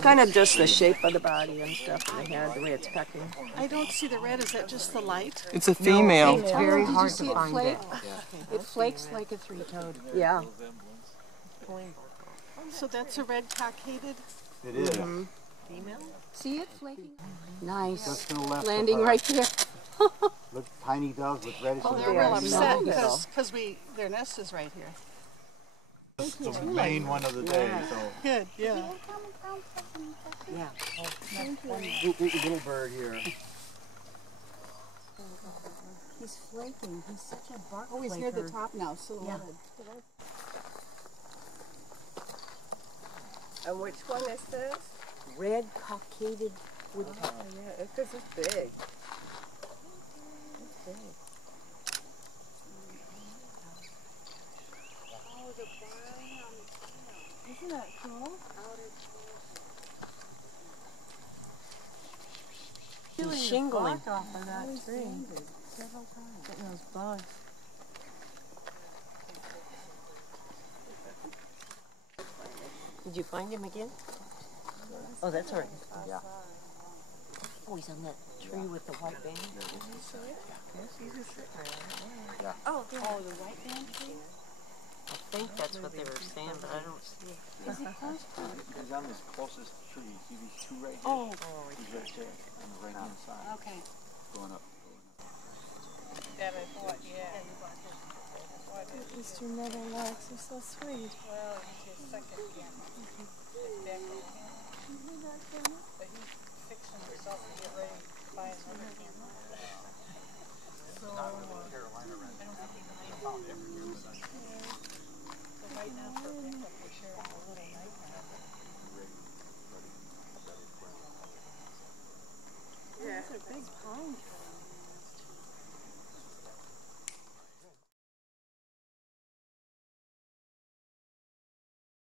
Kind of just the shape of the body and stuff in the head, the way it's pecking. I don't see the red. Is that just the light? It's a female. No, it's very hard to find it. It flakes like a three-toed. Yeah. So that's a red-cockaded? It is. Female? See it flaking? Nice. Just to the left Landing of her. right there. Look, tiny doves with reddish. Oh, they're real upset because their nest is right here. It's the main one of the day. So. Good, yeah. Yeah. Little bird here. He's flaking. He's such a bark Oh, he's flaker. near the top now, silhouetted. And which one is this? Red-cockaded Woodpecker. Oh, yeah, because it's big. It's big. Oh, the barn on the tail. Isn't that cool? He's shingling. Off of that tree several times. Getting those bugs. Did you find him again? Oh, that's all right. Yeah. Oh, he's on that tree with the white band. Yeah. Oh, the white band tree? I think that's what they were saying, but I don't see it. Is it close to it? He's on this closest tree. See these two right here? Oh. He's right there on the right hand side. Okay. Going up. That I thought, yeah. Mr. Meadowlarks are so sweet. Well, he's his second camera. His backup camera. But he's fixing himself to get ready to buy another camera. So, I don't think he